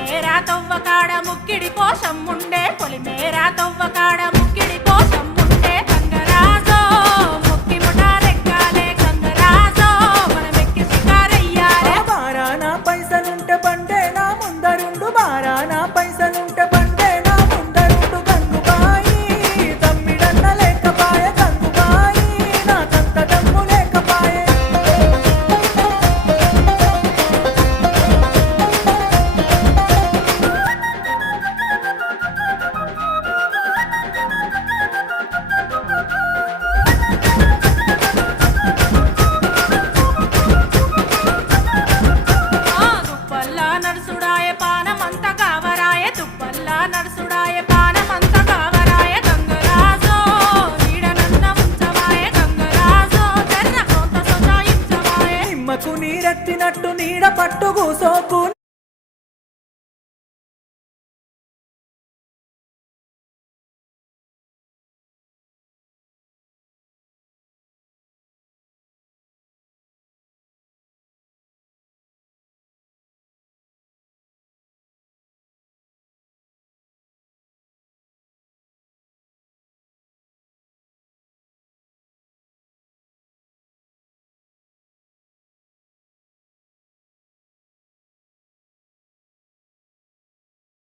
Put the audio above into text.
పొలిమేరా తవ్వకాడ ముక్కిడి కోసం ఉండే పొలిమేరా తవ్వకాడ ముక్కిడి కోసం ఉండే గంగరాజో ముక్కి ముఠాలెక్కాలే గంగరాజో మనమెక్కి షికారయ్యాలే బారాన పైసలుంటే బండే నా ముందరుండు బారాన పైసలుంటే బండే నా ముందరుండు గంగుబాయి తమ్మిడన్న లేకపాయ గంగుబాయి నాకంత దమ్ము లేకపాయే తుప్పల్లా నడుసుడాయ పానమంత కావరాయ తుప్పల్లా నడుసుడాయ